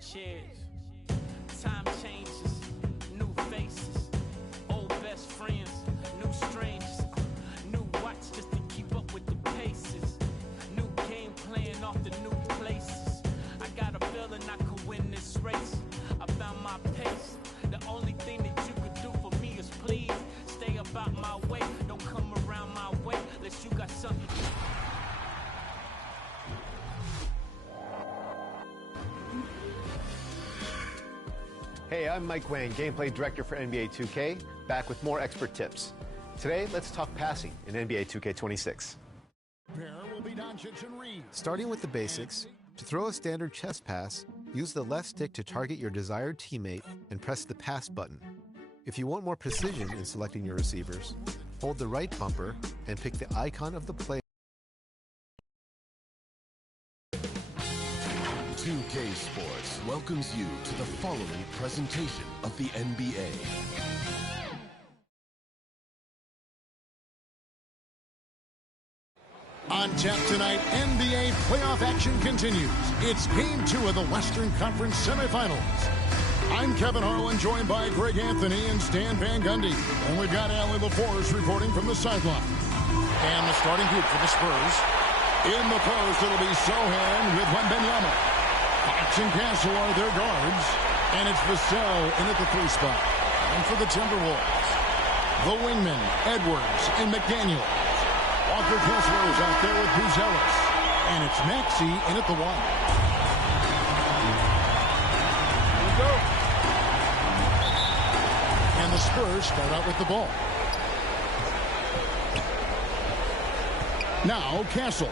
Cheers. Time changes, new faces, old best friends, new strangers, new watch just to keep up with the paces, new game plan off the new places. I got a feeling I could win this race. I found my pace. The only thing that you could do for me is please stay about my way. Don't come around my way unless you got something. Hey, I'm Mike Wang, Gameplay Director for NBA 2K, back with more expert tips. Today, let's talk passing in NBA 2K26. Starting with the basics, to throw a standard chest pass, use the left stick to target your desired teammate and press the pass button. If you want more precision in selecting your receivers, hold the right bumper and pick the icon of the player. 2K Sports welcomes you to the following presentation of the NBA. On tap tonight, NBA playoff action continues. It's Game 2 of the Western Conference semifinals. I'm Kevin Harlan, joined by Greg Anthony and Stan Van Gundy. And we've got Allie LaForce reporting from the sideline. And the starting group for the Spurs. In the post, it'll be Sohan with Wembanyama. Fox and Castle are their guards. And it's Vassell in at the 3 spot. And for the Timberwolves, the wingmen, Edwards and McDaniel. Walker Kessler is out there with Buzelis. And it's Maxey in at the 1. Here we go. And the Spurs start out with the ball. Now Castle.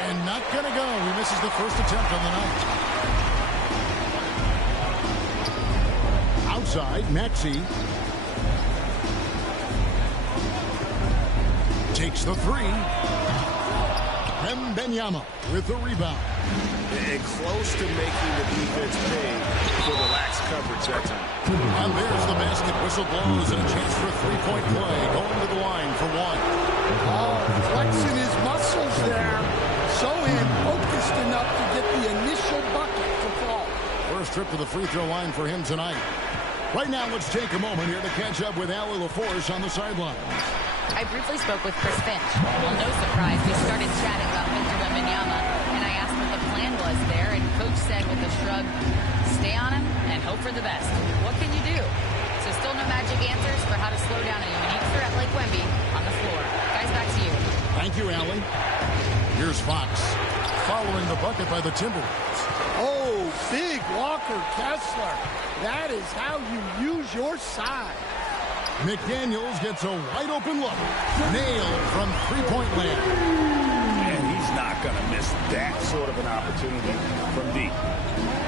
And not going to go. He misses the first attempt on the night. Outside, Maxey. Takes the 3. Wembanyama with the rebound. And close to making the defense pay for the lax coverage that time. And there's the basket. Whistle blows and a chance for a 3-point play. Going to the line for 1. Flexing his muscles there. Sohan focused enough to get the initial bucket to fall. First trip to the free throw line for him tonight. Right now, let's take a moment here to catch up with Allie LaForce on the sideline. I briefly spoke with Chris Finch. Well, no surprise, we started chatting about Victor Wembanyama, and I asked what the plan was there, and Coach said with a shrug, stay on him and hope for the best. What can you do? So still no magic answers for how to slow down a unique threat like Wemby on the floor. Guys, back to you. Thank you, Allie. Here's Fox, following the bucket by the Timberwolves. Oh, big Walker Kessler. That is how you use your size. McDaniels gets a wide open look. Nailed from three-point land. And he's not going to miss that sort of an opportunity from deep.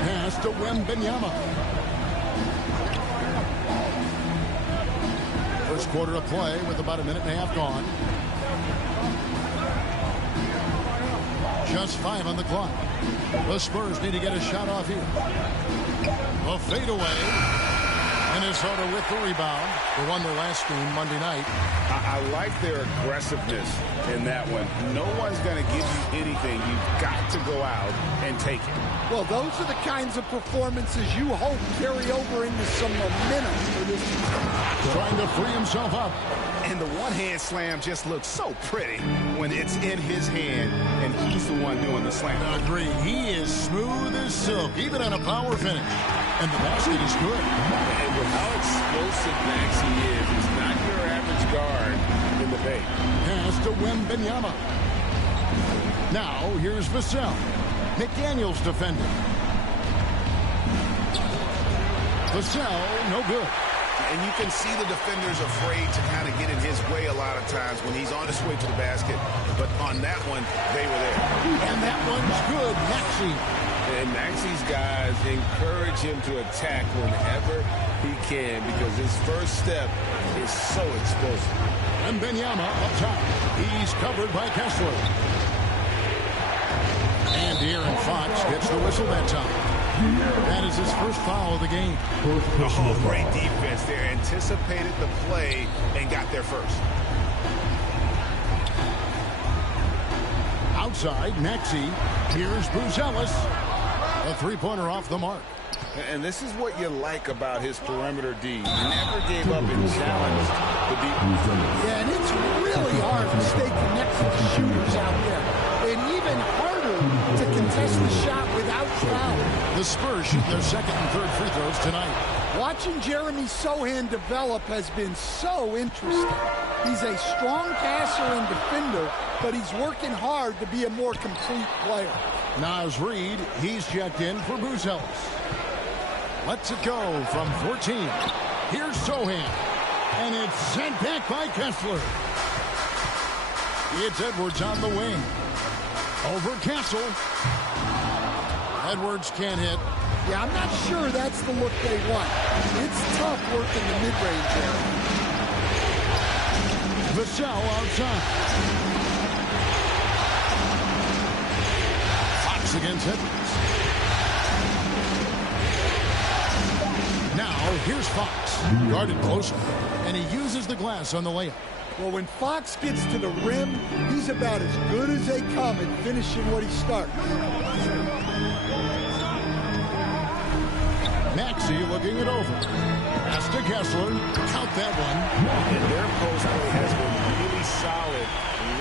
Pass to Wembanyama. First quarter of play with about a minute and a half gone. Just 5 on the clock. The Spurs need to get a shot off here. A fadeaway. Minnesota with the rebound. They won their last game Monday night. I like their aggressiveness in that one. No one's going to give you anything. You've got to go out and take it. Well, those are the kinds of performances you hope carry over into some momentum for this season. Trying to free himself up. And the one-hand slam just looks so pretty when it's in his hand and he's the one doing the slam. I agree. He is smooth as silk, even on a power finish. And the basket is good. And with how explosive Maxey is, he's not your average guard in the paint. Pass to Wembanyama. Now, here's Vassell. McDaniels defending. Vassell, no good. And you can see the defenders afraid to kind of get in his way a lot of times when he's on his way to the basket. But on that one, they were there. And that one's good. Maxey. And Maxey's guys encourage him to attack whenever he can because his first step is so explosive. And Wembanyama up top. He's covered by Kessler. And De'Aaron Fox gets the whistle that time. That is his first foul of the game. Oh, great defense there. Anticipated the play and got there first. Outside, Maxey. Here's Buzelis. A three-pointer off the mark. And this is what you like about his perimeter D. He never gave up and challenged the deep. Yeah, and it's really hard to stay connected to shooters out there. And even harder to contest the shot without foul. The Spurs shoot their second and third free throws tonight. Watching Jeremy Sohan develop has been so interesting. He's a strong passer and defender, but he's working hard to be a more complete player. Naz Reid, he's checked in for Buzelis. Lets it go from 14. Here's Sohan. And it's sent back by Kessler. It's Edwards on the wing. Over Castle. Edwards can't hit. Yeah, I'm not sure that's the look they want. It's tough working the mid-range area. Vassell outside. Fox against Edwards. Now, here's Fox. Guarded closer. And he uses the glass on the layup. Well, when Fox gets to the rim, he's about as good as they come at finishing what he starts. Maxey looking it over. Pass to Kessler. Count that one. And their post play has been really solid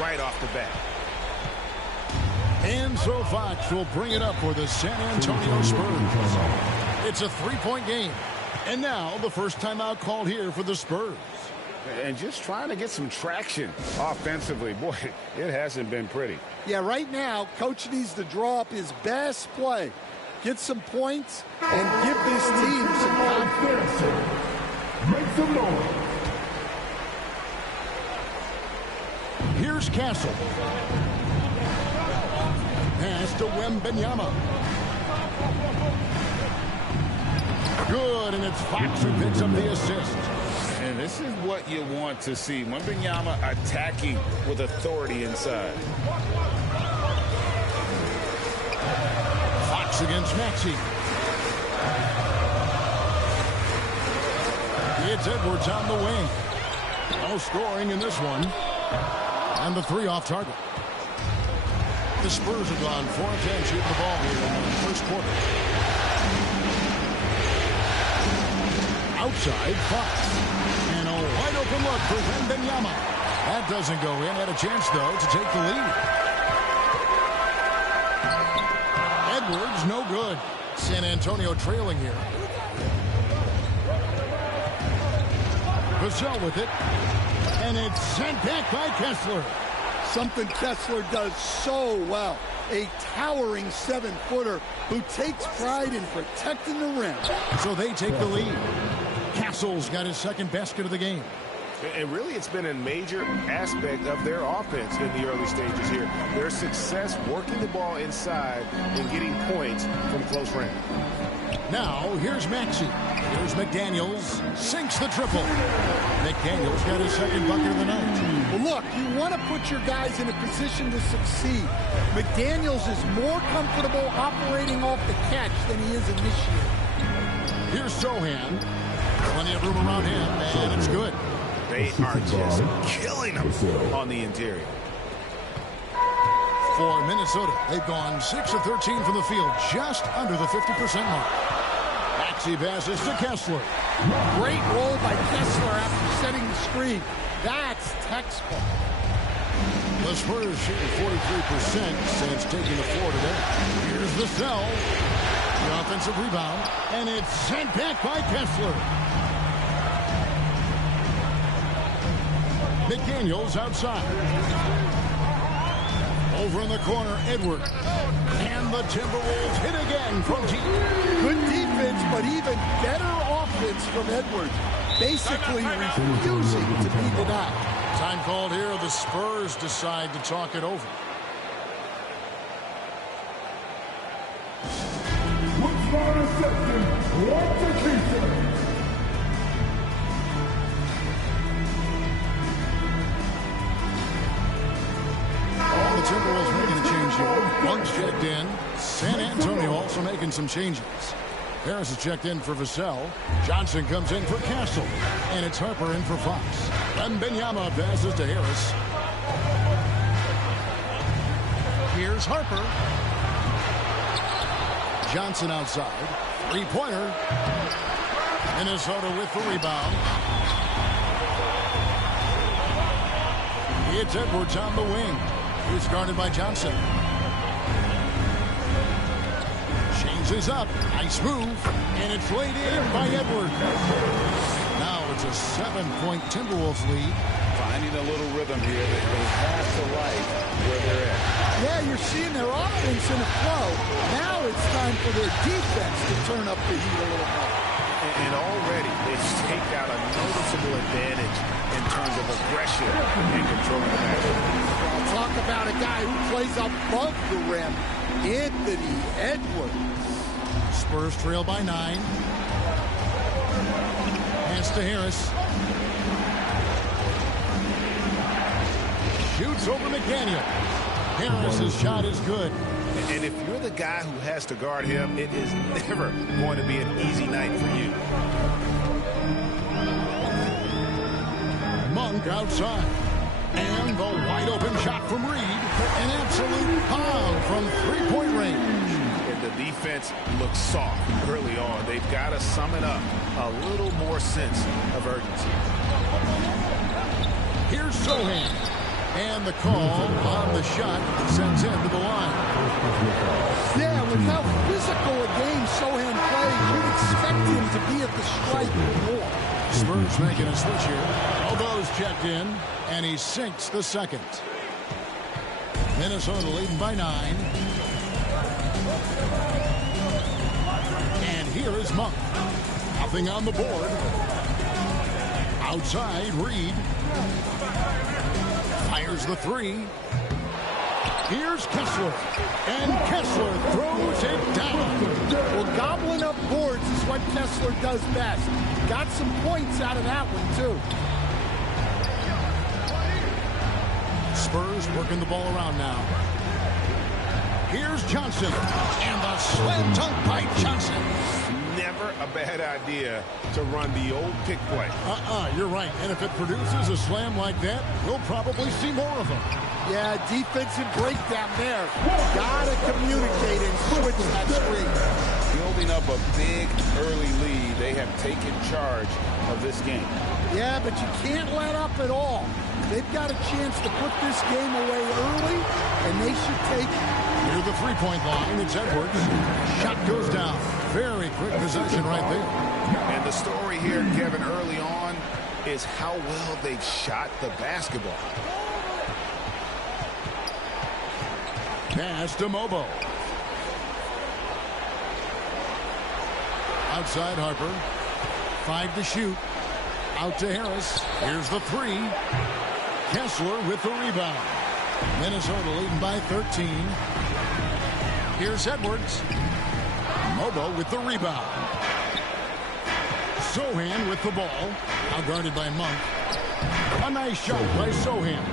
right off the bat. And so Fox will bring it up for the San Antonio Spurs. It's a three-point game. And now the first timeout called here for the Spurs. And just trying to get some traction offensively. Boy, it hasn't been pretty. Yeah, right now, Coach needs to draw up his best play. Get some points and give this team some confidence. Make some noise. Here's Castle. Pass to Wembanyama. Good, and it's Fox who picks up the assist. And this is what you want to see. Wembanyama attacking with authority inside. Fox against Maxey. It's Edwards on the wing. No scoring in this one. And the three off target. The Spurs have gone 4 of 10 shooting the ball here in the first quarter. Outside, Fox. And a wide open look for Wembanyama. That doesn't go in. Had a chance, though, to take the lead. Edwards, no good. San Antonio trailing here. Vassell with it. And it's sent back by Kessler. Something Kessler does so well. A towering 7-footer who takes pride in protecting the rim. So they take the lead. Castle's got his second basket of the game. And really, it's been a major aspect of their offense in the early stages here. Their success working the ball inside and getting points from close range. Now, here's Maxey. Here's McDaniels. Sinks the triple. McDaniels got his second bucket of the night. Well, look, you want to put your guys in a position to succeed. McDaniels is more comfortable operating off the catch than he is initiating. Here's Sohan. Plenty of room around him, and it's good. They are just killing them on the interior. For Minnesota, they've gone 6 of 13 from the field, just under the 50% mark. Maxey passes to Kessler. Great roll by Kessler after setting the screen. That's textbook. The Spurs shooting 43% since taking the floor today. Here's Vassell. The offensive rebound, and it's sent back by Kessler. McDaniels outside. Over in the corner, Edwards. And the Timberwolves hit again from deep. Good defense, but even better offense from Edwards. Basically refusing to be denied. Time called here. The Spurs decide to talk it over. All the Timberwolves making a change here. One's checked in. San Antonio also making some changes. Harris is checked in for Vassell. Johnson comes in for Castle. And it's Harper in for Fox. Wembanyama passes to Harris. Here's Harper. Johnson outside. Three-pointer. Minnesota with the rebound. It's Edwards on the wing. He's guarded by Johnson. Changes up. Nice move. And it's laid in by Edwards. Now it's a 7-point Timberwolves lead. Finding a little rhythm here. They have to like where they're at. Yeah, you're seeing their offense in a flow. Now it's time for their defense to turn up the heat a little more. And already they've taken out a noticeable advantage in terms of aggression and controlling the match. Well, talk about a guy who plays above the rim, Anthony Edwards. Spurs trail by 9. Pass to Harris. Shoots over McDaniel. Harris's shot is good. And if you're the guy who has to guard him, it is never going to be an easy night for you. Monk outside. And the wide open shot from Reed. An absolute bomb from three-point range. And the defense looks soft early on. They've got to sum it up a little more sense of urgency. Here's Sohan. And the call on the shot sends him to the line. Yeah, with how physical a game Sohan plays, you'd expect him to be at the stripe more. Spurs making a switch here. Elbows checked in, and he sinks the second. Minnesota leading by 9. And here is Monk. Nothing on the board. Outside, Reed. Fires the three. Here's Kessler. And Kessler throws it down. Well, gobbling up boards is what Kessler does best. Got some points out of that one, too. Spurs working the ball around now. Here's Johnson. And the slam dunk by Johnson. Never a bad idea to run the old pick play. You're right. And if it produces a slam like that, we'll probably see more of them. Yeah, defensive breakdown there. Gotta communicate and switch that screen. Building up a big early lead. They have taken charge of this game. Yeah, but you can't let up at all. They've got a chance to put this game away early, and they should take it. Near the three-point line, it's Edwards. Shot goes down. Very quick possession right there. And the story here, Kevin, early on is how well they've shot the basketball. Pass to Mobo. Outside Harper. 5 to shoot. Out to Harris. Here's the three. Kessler with the rebound. Minnesota leading by 13. Here's Edwards. Mobo with the rebound. Sohan with the ball. Now guarded by Monk. A nice shot by Sohan.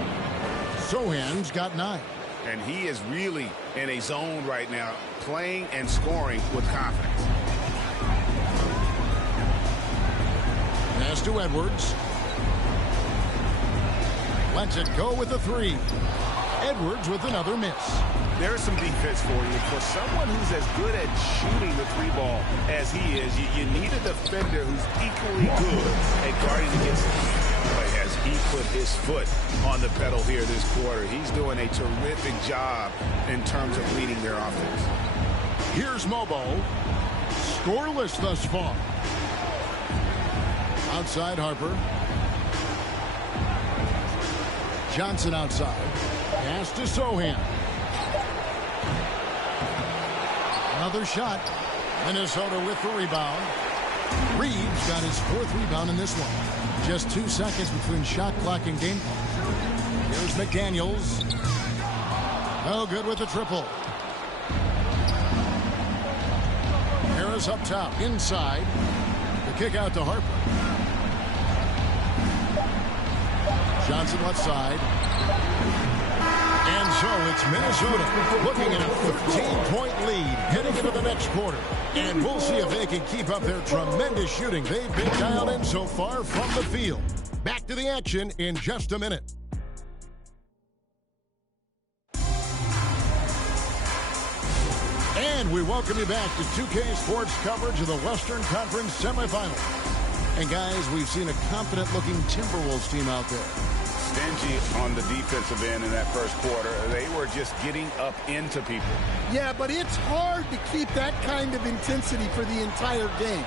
Sohan's got 9. And he is really in a zone right now, playing and scoring with confidence. Pass to Edwards. Lets it go with the three. Edwards with another miss. There's some defense for you. For someone who's as good at shooting the three ball as he is, you need a defender who's equally good at guarding against him. But as he put his foot on the pedal here this quarter, he's doing a terrific job in terms of leading their offense. Here's Mobo. Scoreless thus far. Outside Harper. Johnson outside. Pass to Sohan. Another shot. Minnesota with the rebound. Reeves got his 4th rebound in this one. Just 2 seconds between shot clock and game clock. Here's McDaniels. Oh, good with the triple. Harris up top. Inside. The kick out to Harper. Johnson left side. And so it's Minnesota looking at a 13-point lead heading into the next quarter. And we'll see if they can keep up their tremendous shooting they've been dialed in so far from the field. Back to the action in just a minute. And we welcome you back to 2K Sports coverage of the Western Conference semifinals. And guys, we've seen a confident-looking Timberwolves team out there. Stingy on the defensive end in that first quarter. They were just getting up into people. Yeah, but it's hard to keep that kind of intensity for the entire game.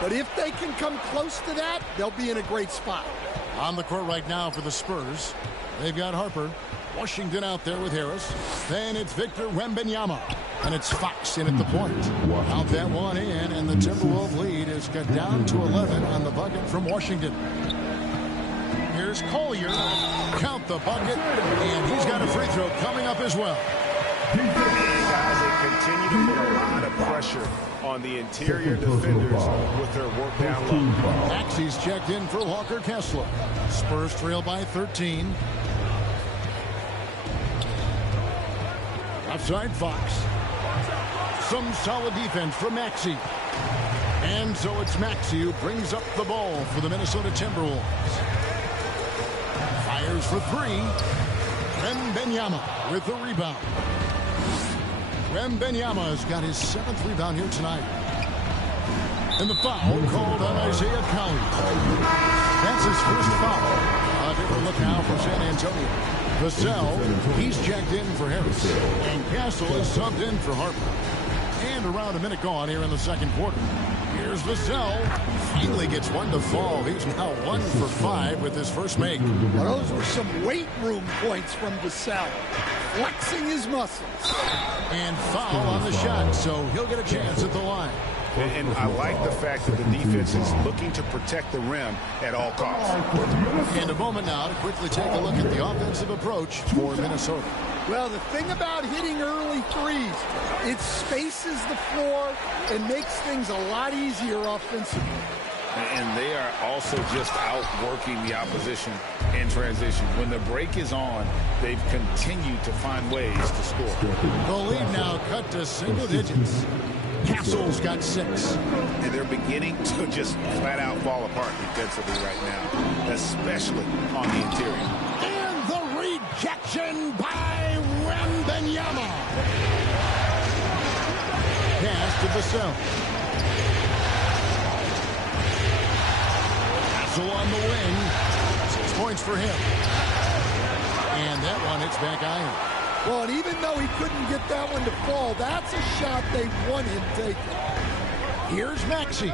But if they can come close to that, they'll be in a great spot. On the court right now for the Spurs, they've got Harper. Washington out there with Harris. Then it's Victor Wembanyama. And it's Fox in at the point. Out that one in, and the Timberwolves lead is cut down to 11 on the bucket from Washington. Here's Collier. Count the bucket, and he's got a free throw coming up as well. Guys, they continue to put a lot of pressure on the interior defenders with their work down low. Maxey's checked in for Walker Kessler. Spurs trail by 13. Outside Fox. Some solid defense from Maxey. And so it's Maxey who brings up the ball for the Minnesota Timberwolves. Fires for three. Wembanyama with the rebound. Wembanyama has got his 7th rebound here tonight. And the foul called on Isaiah Collier. That's his first foul. A different look now for San Antonio. Vassell, he's checked in for Harris. And Castle is subbed in for Harper. And around a minute gone here in the second quarter. Here's Vassell. Finally gets one to fall. He's now 1 for 5 with his first make. Well, those were some weight room points from Vassell. Flexing his muscles. And foul on the shot, so he'll get a chance at the line. And I like the fact that the defense is looking to protect the rim at all costs. And a moment now to quickly take a look at the offensive approach for Minnesota. Well, the thing about hitting early threes, it spaces the floor and makes things a lot easier offensively. And they are also just outworking the opposition in transition. When the break is on, they've continued to find ways to score. The lead now cut to single digits. Castle's got 6. And they're beginning to just flat out fall apart defensively right now, especially on the interior. And the rejection by Wembanyama. Pass to Vassell. Castle on the wing. 6 points for him. And that one hits back iron. Well, and even though he couldn't get that one to fall, that's a shot they want him taking. Here's Maxey.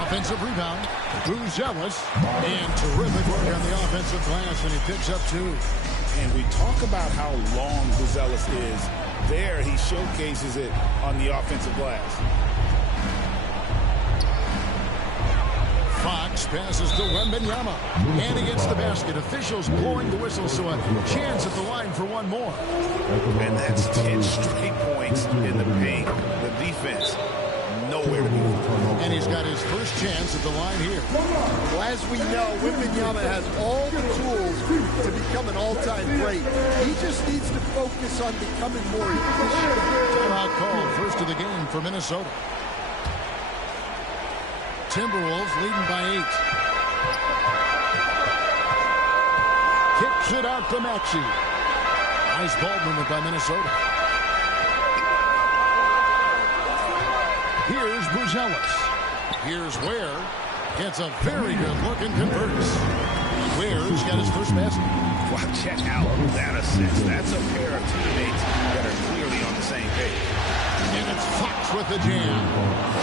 Offensive rebound. Buzelis. And terrific work on the offensive glass, and he picks up 2. And we talk about how long Buzelis is. There, he showcases it on the offensive glass. Fox passes to Wembanyama. And he gets the basket. Officials blowing the whistle, so a chance at the line for one more. And that's 10 straight points in the paint. The defense, nowhere to be found. And he's got his first chance at the line here. Well, as we know, Wembanyama has all the tools to become an all-time great. He just needs to focus on becoming more efficient. Timeout called, first of the game for Minnesota. Timberwolves leading by 8. Kicks it out to Maxey. Nice ball movement by Minnesota. Here's Buzelis. Here's Ware. Gets a very good look and converts. Ware's got his first basket. Wow, check out that assist. That's a pair of teammates that are clearly on the same page. And it's Fox with the jam.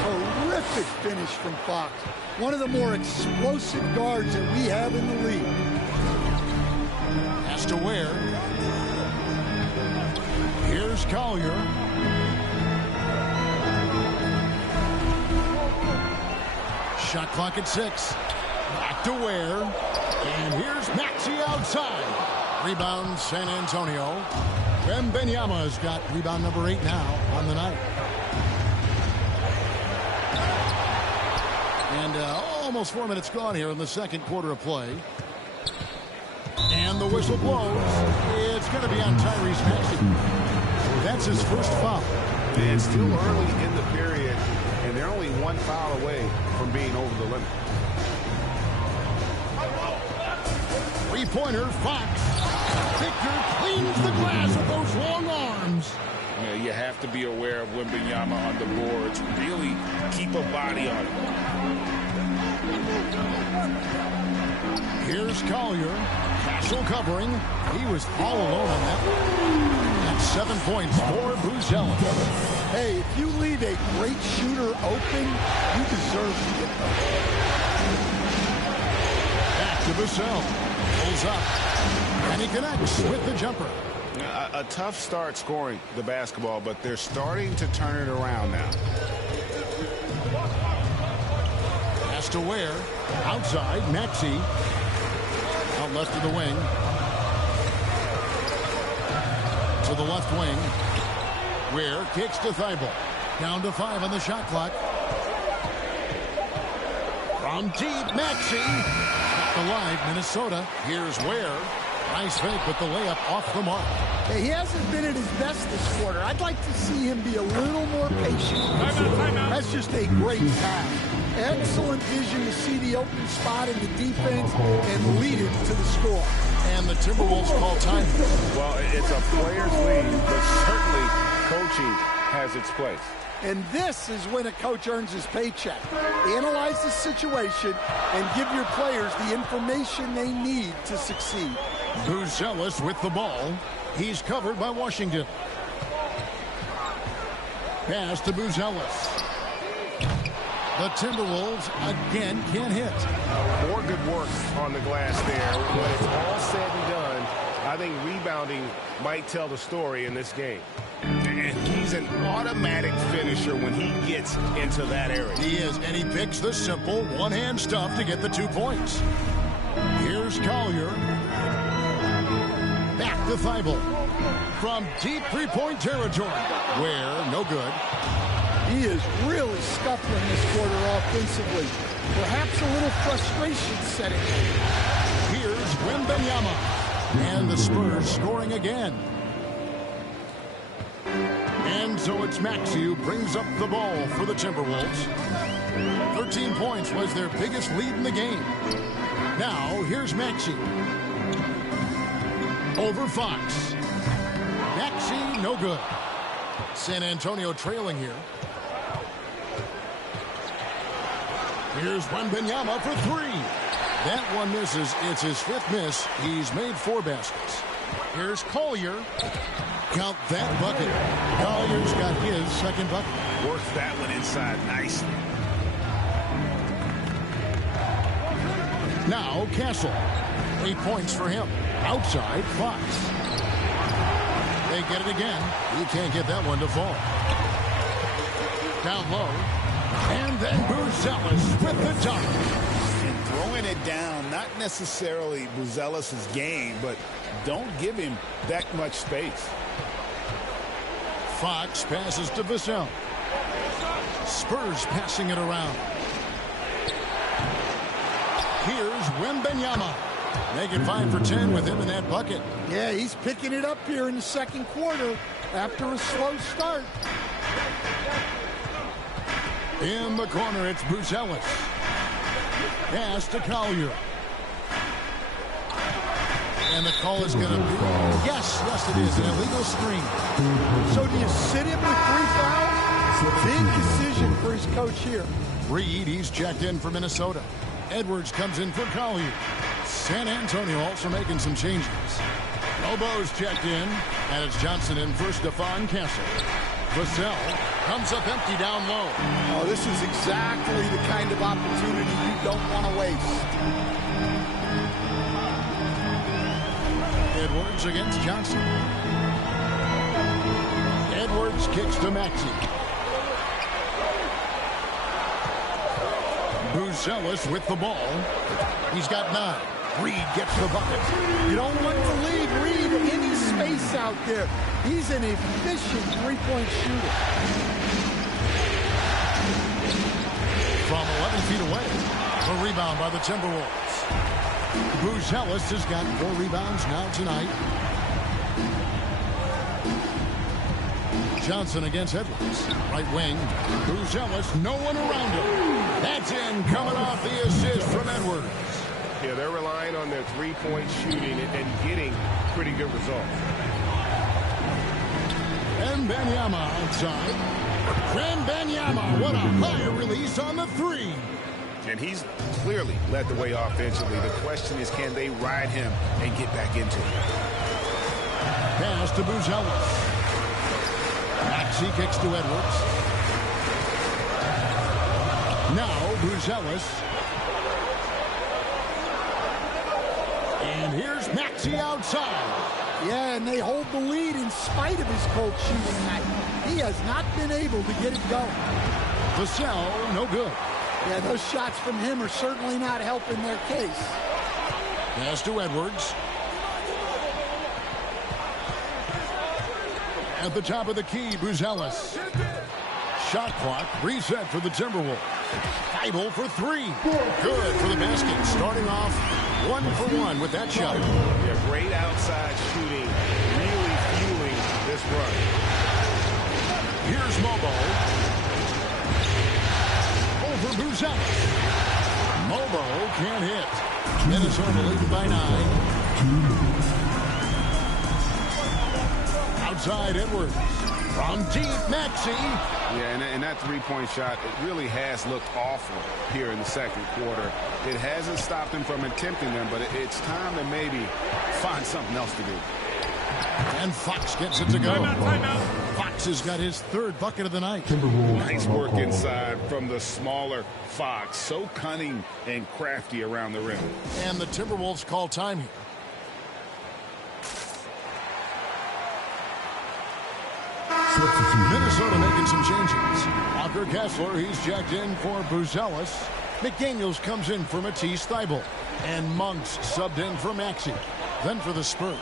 Terrific finish from Fox. One of the more explosive guards that we have in the league. Has to Ware. Here's Collier. Shot clock at 6. Back to Ware. And here's Maxey outside. Rebound San Antonio. Wembanyama's got rebound number 8 now on the night. And almost 4 minutes gone here in the second quarter of play. And the whistle blows. It's going to be on Tyrese Maxey. That's his first foul. And it's still early in the period, and they're only 1 foul away from being over the limit. Three-pointer, Fox. Victor cleans the glass with those long arms. You have to be aware of Wembanyama on the boards. Really keep a body on him. Here's Collier. Castle covering. He was all alone on that one. That's 7 points for Buzelis. Hey, if you leave a great shooter open, you deserve to get them. Back to Buzelis. Pulls up. And he connects with the jumper. A tough start scoring the basketball, but they're starting to turn it around now. Pass to Ware. Outside, Maxey. Out left of the wing. To the left wing. Ware kicks to Thibault. Down to 5 on the shot clock. From deep, Maxey. Kept alive, Minnesota. Here's Ware. Nice fake, but the layup off the mark. Hey, he hasn't been at his best this quarter. I'd like to see him be a little more patient. That's just a great pass. Excellent vision to see the open spot in the defense and lead it to the score. And the Timberwolves call time. Well, it's a player's league, but certainly coaching has its place. And this is when a coach earns his paycheck. Analyze the situation and give your players the information they need to succeed. Buzelis with the ball. He's covered by Washington. Pass to Buzelis. The Timberwolves again can't hit. More good work on the glass there. When it's all said and done, I think rebounding might tell the story in this game. And he's an automatic finisher when he gets into that area. He is, and he picks the simple one-hand stuff to get the 2 points. Here's Collier. Back to Thibault. From deep three-point territory. Where, no good. He is really scuffling this quarter offensively. Perhaps a little frustration setting in. Here's Wembanyama. And the Spurs scoring again. And so it's Maxey who brings up the ball for the Timberwolves. 13 points was their biggest lead in the game. Now, here's Maxey. Over Fox. Maxey, no good. San Antonio trailing here. Here's Wembanyama for 3. That one misses. It's his 5th miss. He's made 4 baskets. Here's Collier. Count that bucket. Collier's got his 2nd bucket. Worked that one inside nicely. Now Castle. 8 points for him. Outside, Fox. They get it again. He can't get that one to fall. Down low. And then Buzelis with the dunk. And throwing it down, not necessarily Buzelis' game, but don't give him that much space. Fox passes to Vassell. Spurs passing it around. Here's Wembanyama. Make it 5 for 10 with him in that bucket. Yeah, he's picking it up here in the 2nd quarter after a slow start. In the corner, it's Buzelis. Pass to Collier. And the call is going to be... Yes, it is. An illegal screen. So do you sit him with 3 fouls? Big decision for his coach here. Reed, he's checked in for Minnesota. Edwards comes in for Collier. San Antonio also making some changes. Lobo's checked in, and it's Johnson in for Stephon Castle. Vassell comes up empty down low. Oh, this is exactly the kind of opportunity you don't want to waste. Edwards against Johnson. Edwards kicks to Maxey. Buzelis with the ball. He's got 9. Reed gets the bucket. You don't want to leave Reed any space out there. He's an efficient three-point shooter. From 11 feet away, the rebound by the Timberwolves. Buzelis has got 4 rebounds now tonight. Johnson against Edwards. Right wing. Buzelis, no one around him. That's in, coming off the assist from Edwards. Yeah, they're relying on their three-point shooting and getting pretty good results. And Wembanyama outside. Wembanyama, what a high release on the three. And he's clearly led the way offensively. The question is, can they ride him and get back into it? Pass to Buzelis. Maxey kicks to Edwards. Now Buzelis. And here's Maxey outside. Yeah, and they hold the lead in spite of his cold shooting night. He has not been able to get it going. Vassell, no good. Yeah, those shots from him are certainly not helping their case. Pass to Edwards. At the top of the key, Buzelis. Shot clock reset for the Timberwolves. Feibel for three. Good for the basket. Starting off 1-for-1 with that shot. Yeah, great outside shooting. Really fueling this run. Here's Mobo. Over Buzelis. Mobo can't hit. Minnesota leading by 9. Outside Edwards. From deep, Maxey. Yeah, and that three-point shot, it really has looked awful here in the second quarter. It hasn't stopped them from attempting them, but it's time to maybe find something else to do. And Fox gets it to go. Timeout. Fox has got his third bucket of the night. Nice work inside from the smaller Fox. So cunning and crafty around the rim. And the Timberwolves call time here. Minnesota making some changes. Walker Kessler, he's checked in for Buzelis. McDaniels comes in for Matisse Thybulle. And Monks subbed in for Maxey. Then for the Spurs,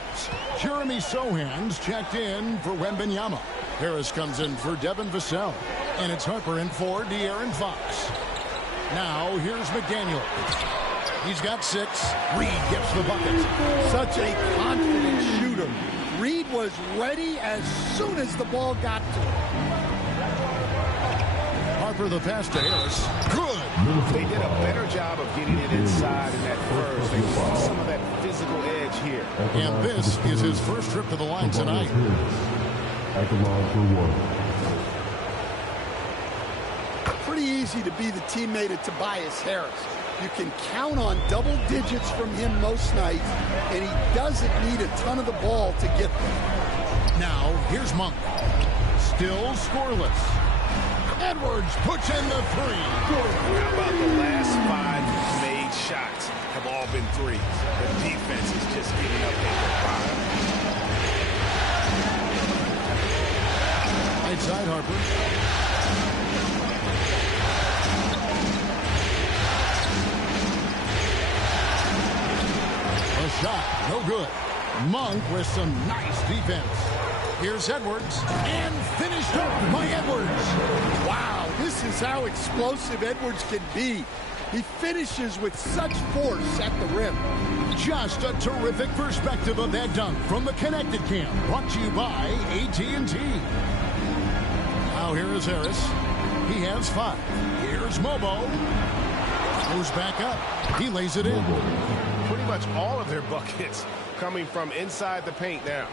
Jeremy Sohan's checked in for Wembanyama. Harris comes in for Devin Vassell. And it's Harper in for De'Aaron Fox. Now here's McDaniel. He's got 6. Reed gets the bucket. Such a confident shooter. Reed was ready as soon as the ball got to him. Harper the pass to Harris. Good. They did a better job of getting it inside in that first. They lost some of that physical edge here. And this is his first trip to the line tonight. At the line for 1. Pretty easy to be the teammate of Tobias Harris. You can count on double digits from him most nights, and he doesn't need a ton of the ball to get there. Now, here's Monk. Still scoreless. Edwards puts in the three. How about the last 5 made shots have all been threes? The defense is just getting up there for 5. Right side, Harper. A shot, no good. Monk with some nice defense. Here's Edwards, and finished up by Edwards. Wow, this is how explosive Edwards can be. He finishes with such force at the rim. Just a terrific perspective of that dunk from the Connected Camp, brought to you by AT&T. Now here is Harris. He has 5. Here's Mobo. Goes back up. He lays it in. Pretty much all of their buckets coming from inside the paint now.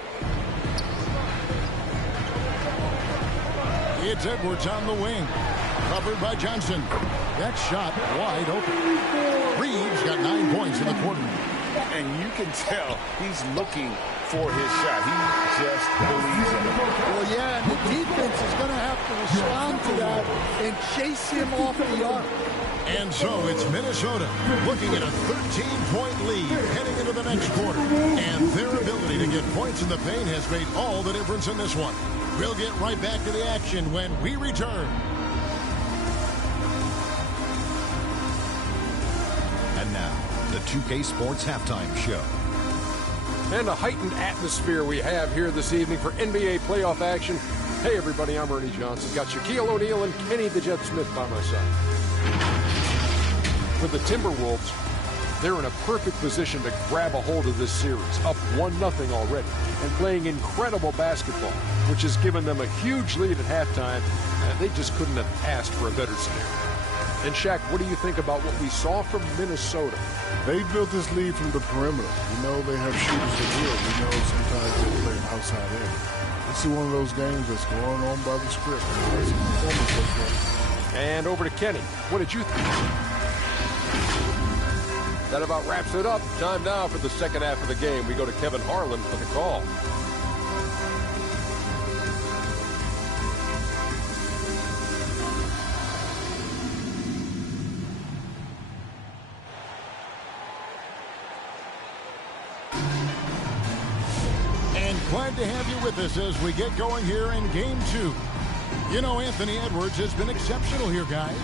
It's Edwards on the wing. Covered by Johnson. That shot wide open. Reeves got 9 points in the quarter. And you can tell he's looking for his shot. He just believes in it. Well, yeah, and the defense is going to have to respond to that and chase him off the arc. And so it's Minnesota looking at a 13-point lead heading into the next quarter. And their ability to get points in the paint has made all the difference in this one. We'll get right back to the action when we return. And now, the 2K Sports Halftime Show. And a heightened atmosphere we have here this evening for NBA playoff action. Hey, everybody, I'm Ernie Johnson. Got Shaquille O'Neal and Kenny the Jet Smith by my side. For the Timberwolves, they're in a perfect position to grab a hold of this series, up 1-0 already, and playing incredible basketball, which has given them a huge lead at halftime, and they just couldn't have asked for a better scenario. And Shaq, what do you think about what we saw from Minnesota? They built this lead from the perimeter. You know they have shooters that will. We know sometimes they play an outside in. This is one of those games that's going on by the script. And over to Kenny. What did you think? That about wraps it up. Time now for the second half of the game. We go to Kevin Harlan for the call. Glad to have you with us as we get going here in Game 2. You know, Anthony Edwards has been exceptional here, guys.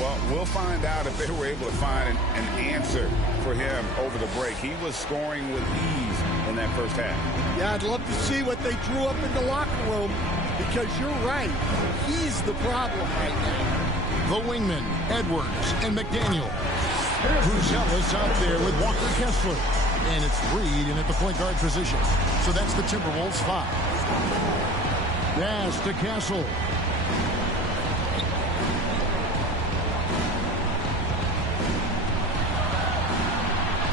Well, we'll find out if they were able to find an answer for him over the break. He was scoring with ease in that first half. Yeah, I'd love to see what they drew up in the locker room, because you're right. He's the problem right now. The wingmen, Edwards and McDaniel. Bruzelis out there with Walker Kessler. And it's Reed in at the point guard position. So that's the Timberwolves 5. Pass to Castle.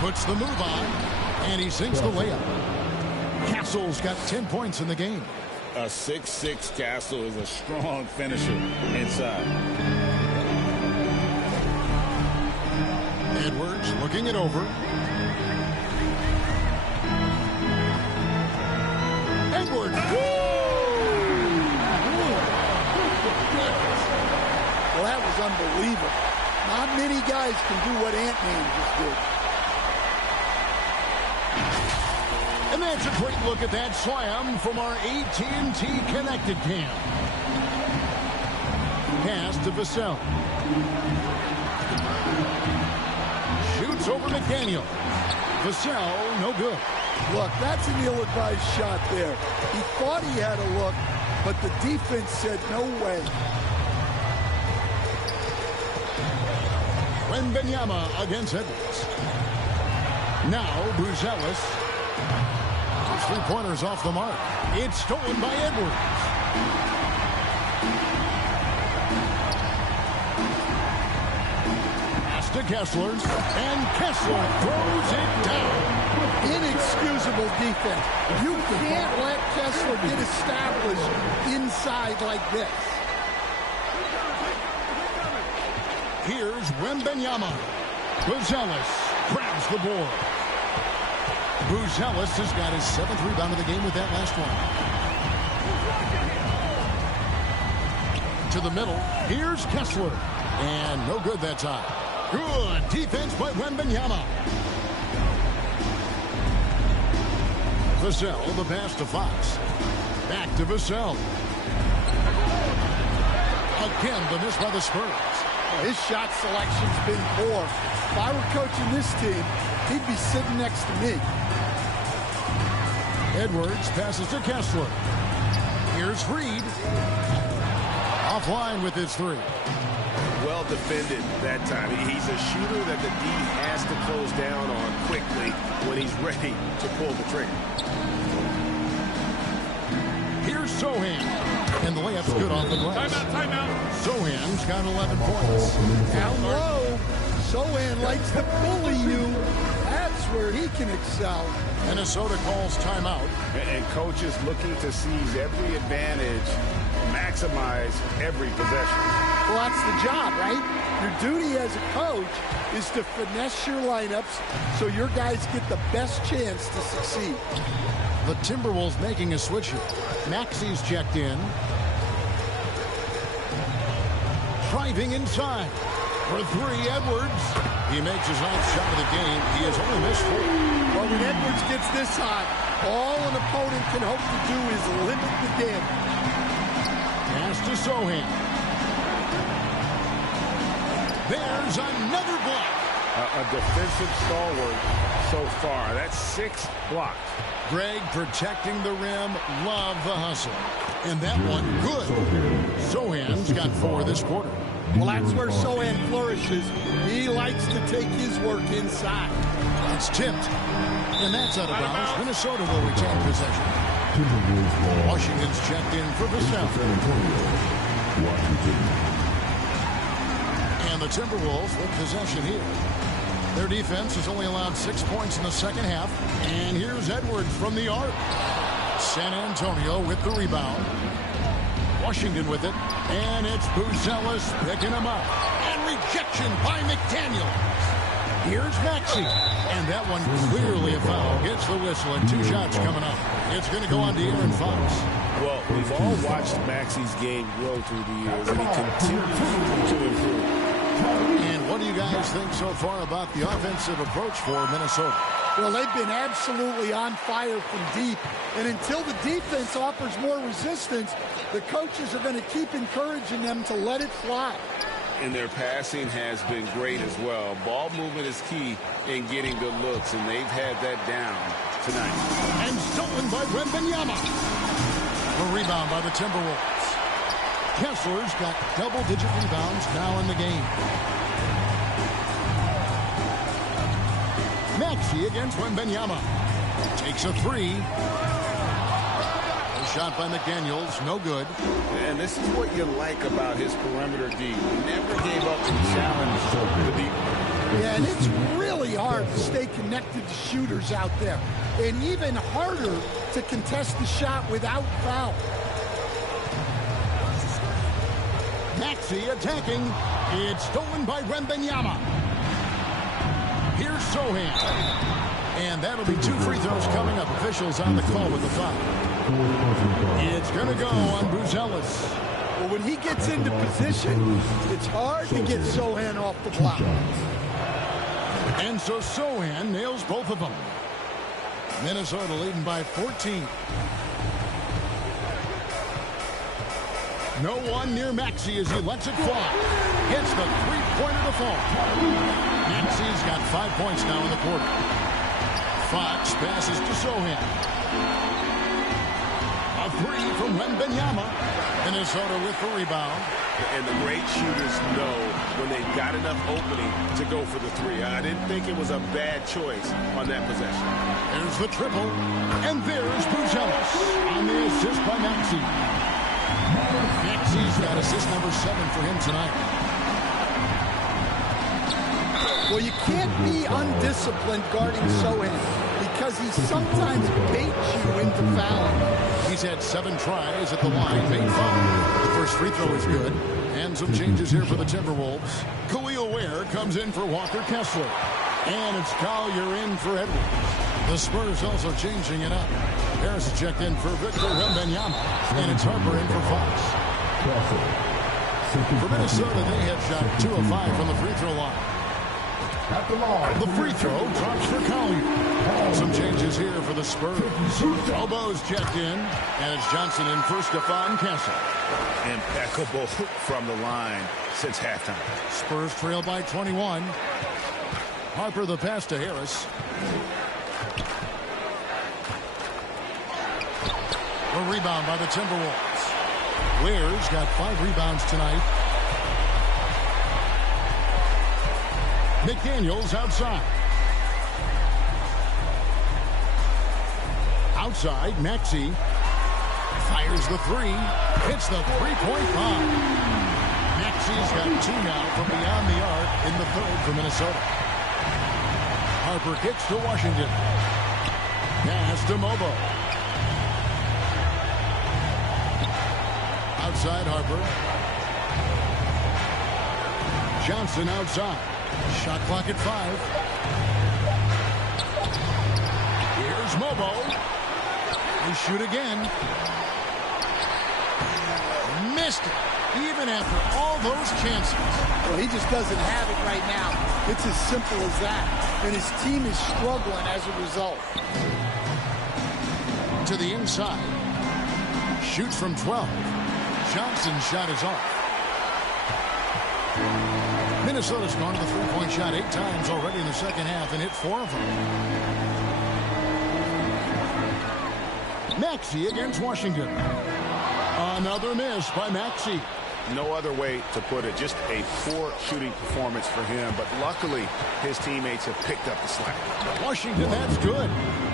Puts the move on, and he sinks the layup. Castle's got 10 points in the game. A 6'6" Castle is a strong finisher inside. Edwards looking it over. Edwards. Well, that was unbelievable. Not many guys can do what Ant-Man just did. And that's a great look at that slam from our AT&T Connected Cam. Pass to Vassell. Shoots over McDaniel. Vassell, no good. Look, that's an ill-advised shot there. He thought he had a look, but the defense said no way. Wembanyama against Edwards. Now Bruzelis. His three-pointers off the mark. It's stolen by Edwards. Pass to Kessler, and Kessler throws it down. Inexcusable defense. You can't let Kessler get established inside like this. Here's Wembanyama. Bruzelis grabs the board. Bruzelis has got his 7th rebound of the game with that last one. To the middle. Here's Kessler. And no good that time. Good defense by Wembanyama. Vassell, the pass to Fox. Back to Vassell. Again, the miss by the Spurs. His shot selection's been poor. If I were coaching this team, he'd be sitting next to me. Edwards passes to Kessler. Here's Reed. Offline with his three. Well defended that time. He's a shooter that the D has to close down on quickly when he's ready to pull the trigger. Here's Sohan. And the layup's good off the glass. Timeout. Sohan's got 11 points. Down low. Sohan likes to bully you. That's where he can excel. Minnesota calls timeout. And coaches looking to seize every advantage, maximize every possession. Well, that's the job, right? Your duty as a coach is to finesse your lineups so your guys get the best chance to succeed. The Timberwolves making a switch here. Maxi's checked in. Driving inside. For three, Edwards. He makes his 9th shot of the game. He has only missed 4. Well, when Edwards gets this hot, all an opponent can hope to do is limit the damage. Pass to Sohan. There's another block. A defensive stalwart so far. That's 6 blocks. Greg protecting the rim. Love the hustle. And that one good. Sohan's got 4 this quarter. Well, that's where Sohan flourishes. He likes to take his work inside. It's tipped. And that's out of bounds. Minnesota will retain possession. Washington's checked in for Vassell. And the Timberwolves with possession here. Their defense has only allowed 6 points in the second half. And here's Edwards from the arc. San Antonio with the rebound. Washington with it. And it's Buzelis picking him up. And rejection by McDaniels. Here's Maxey. And that one clearly a foul. Gets the whistle and 2 shots coming up. It's going to go on to Aaron Fox. Well, we've all watched Maxey's game grow through the years, and he continues to improve. And what do you guys think so far about the offensive approach for Minnesota? Well, they've been absolutely on fire from deep. And until the defense offers more resistance, the coaches are going to keep encouraging them to let it fly. And their passing has been great as well. Ball movement is key in getting good looks, and they've had that down tonight. And stolen by Wembanyama. A rebound by the Timberwolves. Kessler's got double-digit rebounds now in the game. Maxey against Wembanyama. Takes a 3. A shot by McDaniels, no good. And this is what you like about his perimeter D. He never gave up the challenge to the Yeah, and it's really hard to stay connected to shooters out there. And even harder to contest the shot without foul. Maxey attacking. It's stolen by Wembanyama. Here's Sohan. And that'll be 2 free throws coming up. Officials on the call with the foul. It's going to go on Buzelis. Well, when he gets into position, it's hard to get Sohan off the block. And so Sohan nails both of them. Minnesota leading by 14. No one near Maxey as he lets it fly. Hits the three-pointer to fall. Maxey's got 5 points now in the quarter. Fox passes to Sohan. A 3 from Wembanyama. Minnesota with the rebound. And the great shooters know when they've got enough opening to go for the 3. I didn't think it was a bad choice on that possession. There's the triple. And there's Buzelis on the assist by Maxey. Maxey's got assist number 7 for him tonight. Well, you can't be undisciplined guarding Sohan because he sometimes baits you into fouling. He's had 7 tries at the line, made 5. The first free throw is good. And some changes here for the Timberwolves. Khalil Ware comes in for Walker Kessler. And it's Collier in for Edwards. The Spurs also changing it up. Harris is checked in for Victor Wembanyama. And it's Harper in for Fox. For Minnesota, they have shot 2 of 5 from the free throw line. The free throw drops for Collier. Some changes here for the Spurs. Elbows checked in, and it's Johnson in for Stephon Castle. Impeccable from the line since halftime. Spurs trail by 21. Harper the pass to Harris. A rebound by the Timberwolves. Ware's got 5 rebounds tonight. McDaniels outside. Outside, Maxey fires the 3. Hits the three-point bomb. Maxey's got 2 now from beyond the arc in the 3rd for Minnesota. Harper kicks to Washington. Pass to Mobo. Outside Harper. Johnson outside. Shot clock at 5. Here's Mobo. They shoot again. Missed it. Even after all those chances. Well, he just doesn't have it right now. It's as simple as that. And his team is struggling as a result. To the inside. Shoots from 12. Johnson's shot is off. Minnesota's gone to the three-point shot 8 times already in the second half and hit 4 of them. Maxey against Washington. Another miss by Maxey. No other way to put it. Just a poor shooting performance for him. But luckily, his teammates have picked up the slack. Washington, that's good.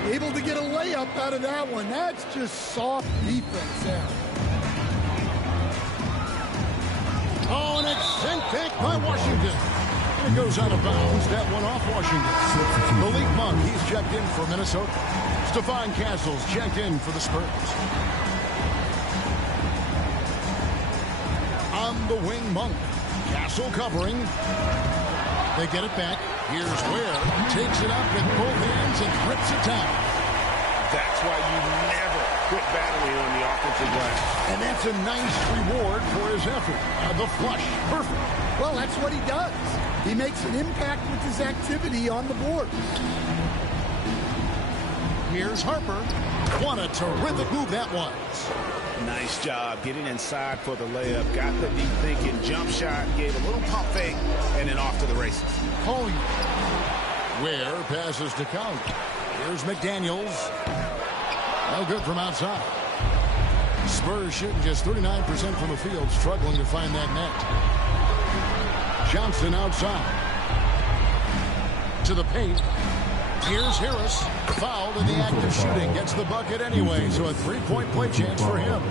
Able to get a layup out of that one. That's just soft defense there. Oh, an eccentric by Washington. And it goes out of bounds. That one off Washington. Malik Monk, he's checked in for Minnesota. Stephon Castle's checked in for the Spurs. On the wing, Monk. Castle covering. They get it back. Here's Ware. Takes it up with both hands and rips it down. That's why you never quit battling on the offensive glass. And that's a nice reward for his effort. The flush. Perfect. Well, that's what he does. He makes an impact with his activity on the board. Here's Harper. What a terrific move that was. Nice job getting inside for the layup. Got the deep thinking jump shot. Gave a little pump fake. And then off to the races. Collier. Ware passes to Collier. Here's McDaniels. No good from outside. Spurs shooting just 39% from the field. Struggling to find that net. Johnson outside. To the paint. Here's Harris. Fouled in the act of shooting. Gets the bucket anyway. So a three-point play chance for him.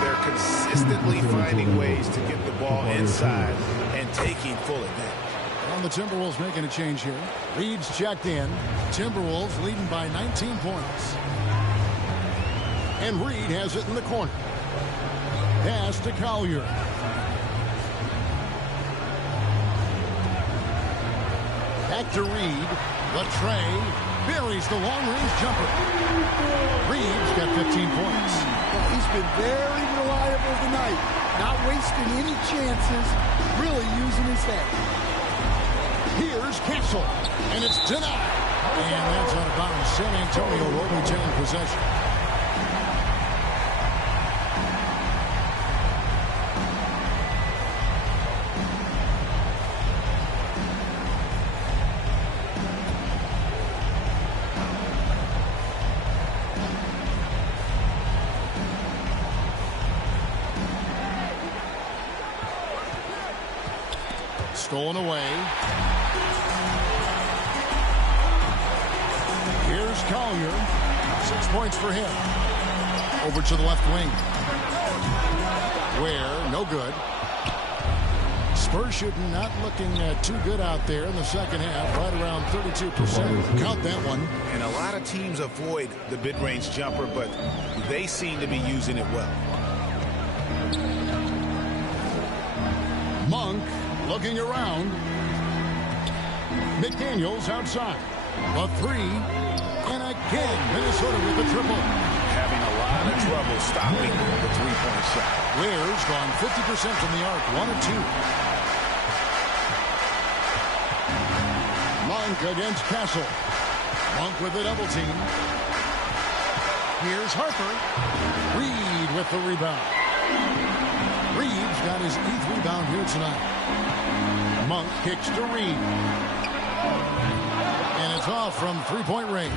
They're consistently finding ways to get the ball inside and taking full advantage. And the Timberwolves making a change here. Reed's checked in. Timberwolves leading by 19 points. And Reed has it in the corner. Pass to Collier. Back to Reed. The tray. Buries the long-range jumper. Reed's got 15 points. He's been very reliable tonight. Not wasting any chances. Really using his head. Here's Castle. And it's denied. And that's out of bounds. San Antonio will retain possession. Stolen away. Here's Collier. 6 points for him. Over to the left wing. Ware, no good. Spurs shooting not looking too good out there in the second half. Right around 32%. Count that one. And a lot of teams avoid the mid-range jumper, but they seem to be using it well. Monk looking around. McDaniels outside. A three. And again, Minnesota with the triple. Having a lot of trouble stopping the three-point shot. Ware's gone 50% from the arc. 1 or 2. Monk against Castle. Monk with a double team. Here's Harper. Reed with the rebound. Reed's got his 8th rebound here tonight. Monk kicks to Reed. And it's off from three-point range.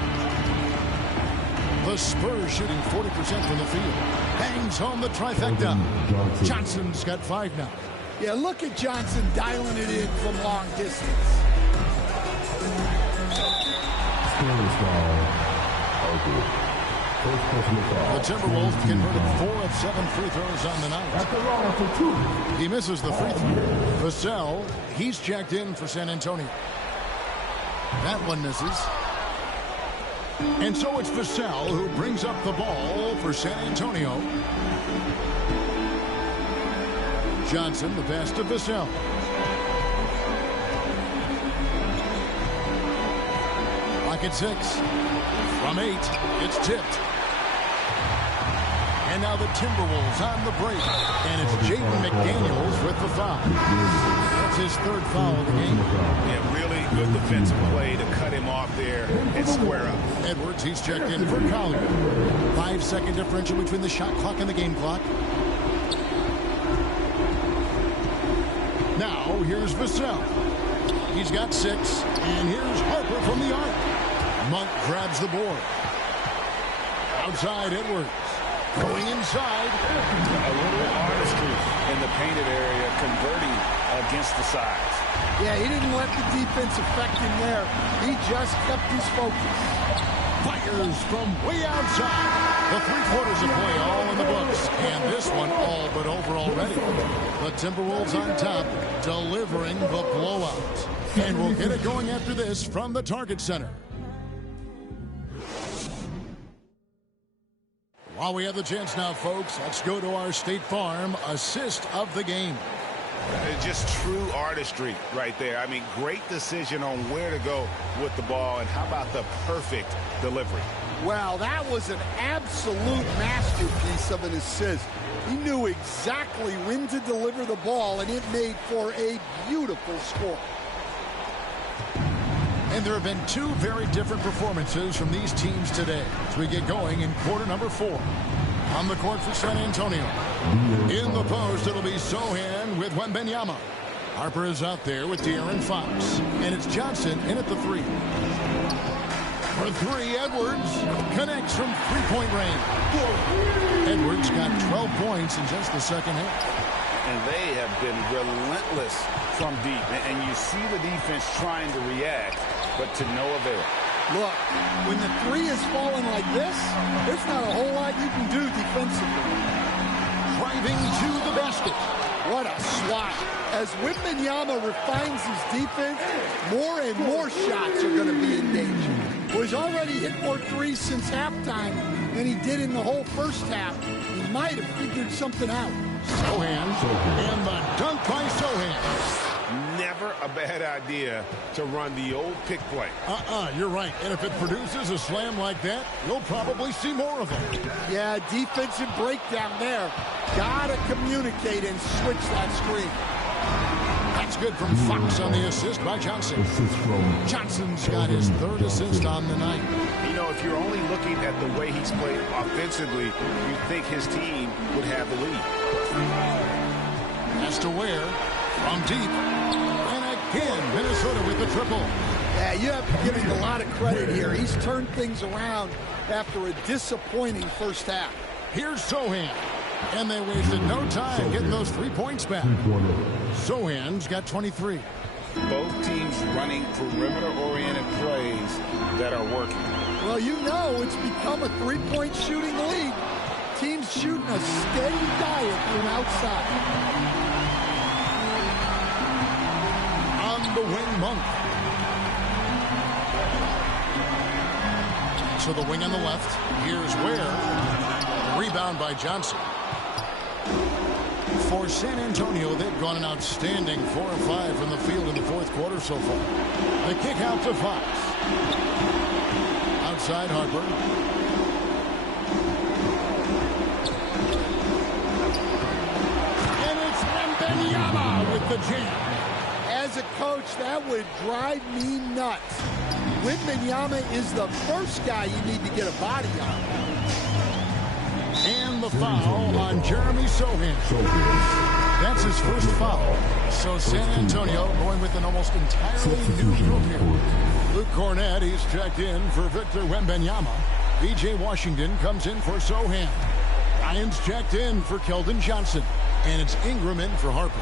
The Spurs shooting 40% from the field. Bangs home the trifecta. Johnson's got 5 now. Yeah, look at Johnson dialing it in from long distance. The Timberwolves converted 4 of 7 free throws on the night. He misses the free throw. Vassell, he's checked in for San Antonio. That one misses. And so it's Vassell who brings up the ball for San Antonio. Johnson, the pass to Vassell. Pocket 6. From 8, it's tipped. And now the Timberwolves on the break. And it's Jaden McDaniels with the foul. That's his 3rd foul of the game. Yeah, really good defensive play to cut him off there and square up. Edwards, he's checked in for Collier. 5-second differential between the shot clock and the game clock. Now, here's Vassell. He's got 6. And here's Harper from the arc. Monk grabs the board. Outside, Edwards. Going inside. A little artistry in the painted area, converting against the sides. Yeah, he didn't let the defense affect him there. He just kept his focus. Fires from way outside. The 3 quarters of play all in the books. And this one all but over already. The Timberwolves on top, delivering the blowout. And we'll get it going after this from the Target Center. While we have the chance now, folks, let's go to our State Farm assist of the game. Just true artistry right there. I mean, great decision on where to go with the ball, and how about the perfect delivery? Well, that was an absolute masterpiece of an assist. He knew exactly when to deliver the ball, and it made for a beautiful score. And there have been two very different performances from these teams today as we get going in quarter number 4. On the court for San Antonio. In the post, it'll be Sohan with Wembanyama. Harper is out there with De'Aaron Fox. And it's Johnson in at the 3. For 3, Edwards connects from three-point range. Edwards got 12 points in just the second half. And they have been relentless from deep. And you see the defense trying to react, but to no avail. Look, when the 3 is falling like this, there's not a whole lot you can do defensively. Driving to the basket. What a swat. As Wembanyama refines his defense, more and more shots are going to be in danger. He's already hit more 3s since halftime than he did in the whole first half. He might have figured something out. Sohan, and the dunk by Sohan. Never a bad idea to run the old pick play. You're right. And if it produces a slam like that, you'll probably see more of them. Yeah, defensive breakdown there. Gotta communicate and switch that screen. That's good from Fox on the assist by Johnson. Johnson's got his 3rd assist on the night. You know, if you're only looking at the way he's played offensively, you'd think his team would have the lead. Has to Ware from deep. And again, Minnesota with the triple. Yeah, you have to give him a lot of credit here. He's turned things around after a disappointing first half. Here's Sohan. And they wasted no time getting those 3 points back. Sohan's got 23. Both teams running perimeter-oriented plays that are working. Well, you know it's become a 3-point shooting league. Teams shooting a steady diet from outside. On the wing, Monk. So the wing on the left. Here's Ware. Rebound by Johnson. For San Antonio, they've gone an outstanding 4 of 5 from the field in the 4th quarter so far. The kick out to Fox. Outside Harper. And it's Wembanyama with the jam. As a coach, that would drive me nuts. Wembanyama is the first guy you need to get a body on. And the foul on Jeremy Sohan. That's his first foul. So San Antonio going with an almost entirely new group here. Luke Cornett, he's checked in for Victor Wembanyama. B.J. Washington comes in for Sohan. Ryan's checked in for Keldon Johnson. And it's Ingram in for Harper.